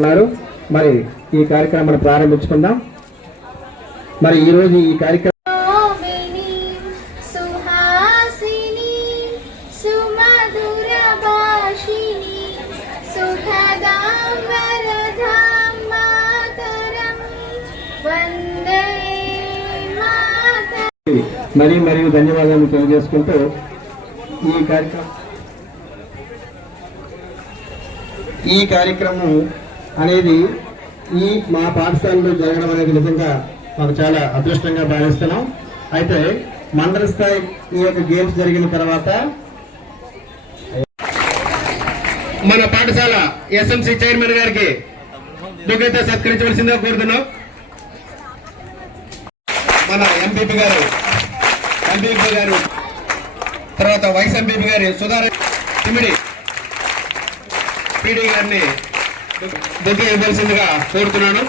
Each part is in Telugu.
ఉన్నారు. మరి ఈ కార్యక్రమాన్ని ప్రారంభించుకుందాం. మరి ఈరోజు ఈ కార్యక్రమం మరియు ధన్యవాదాలు తెలియజేసుకుంటూ ఈ కార్యక్రమం అనేది మా పాఠశాలలో జరగడం అనేది నిజంగా మాకు చాలా అదృష్టంగా భావిస్తున్నాం. అయితే మండల స్థాయి ఈ యొక్క గేమ్స్ జరిగిన తర్వాత మన పాఠశాల ఎస్ఎంసీ చైర్మన్ గారికి దుగ్గితో సత్కరించవలసిందిగా కోరుతున్నాం. మన ఎంపీపీ గారు తర్వాత వైస్ ఎంపీపీ గారు సుధారాణి తిమిడి పీడీ గారిని దుగ్గి ఇవ్వాల్సిందిగా కోరుతున్నాను.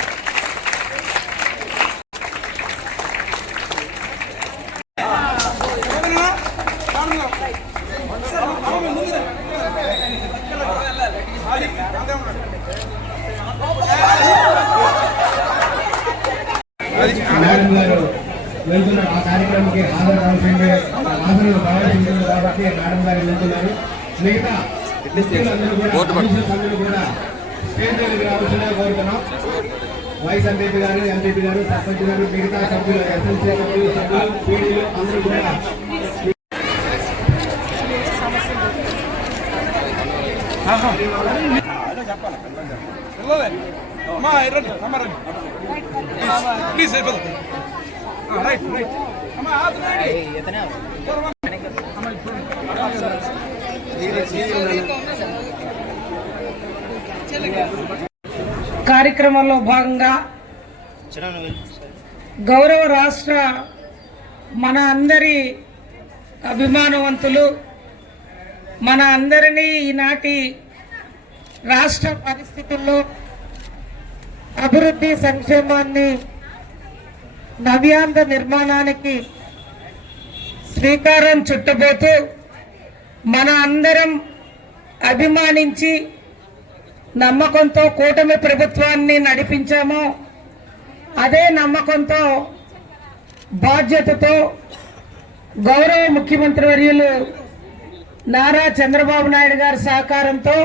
మేడం గారు వెళ్తున్నారు ఆ కార్యక్రమానికి హాజరు కావాల్సింది కాబట్టి మేడం గారు వెళ్తున్నారు. మిగతా సభ్యులు కూడా స్టేజ్ దగ్గరికి రావాల్సిందిగా కోరుతున్నాం. వైస్ ఎంపీపీ గారు, ఎంపీపీ గారు, సర్పంచ్ గారు, మిగతా సభ్యులు, ఎస్ఎల్సీ సభ్యులు, పీడీలు అందరూ కూడా కార్యక్రమంలో భాగంగా గౌరవ రాష్ట్ర మన అందరి అభిమానవంతులు మన అందరినీ ఈనాటి రాష్ట్ర పరిస్థితుల్లో అభివృద్ధి సంక్షేమాన్ని నవ్యాంధ్ర నిర్మాణానికి శ్రీకారం చుట్టబోతూ మన అందరం అభిమానించి నమ్మకంతో కూటమి ప్రభుత్వాన్ని నడిపించామో అదే నమ్మకంతో బాధ్యతతో గౌరవ ముఖ్యమంత్రి వర్యులు నారా చంద్రబాబు నాయుడు గారి సహకారంతో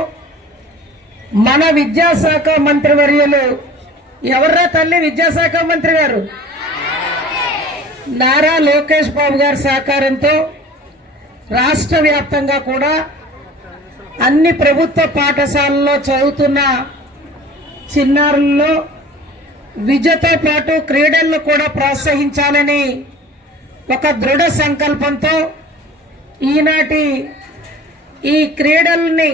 మన విద్యాశాఖ మంత్రి వర్యులు ఎవర్రా తల్లి విద్యాశాఖ మంత్రి గారు నారా లోకేష్ బాబు గారి సహకారంతో రాష్ట్ర వ్యాప్తంగా కూడా అన్ని ప్రభుత్వ పాఠశాలల్లో చదువుతున్న చిన్నారుల్లో విద్యతో పాటు క్రీడలను కూడా ప్రోత్సహించాలని ఒక దృఢ సంకల్పంతో ఈనాటి ఈ క్రీడల్ని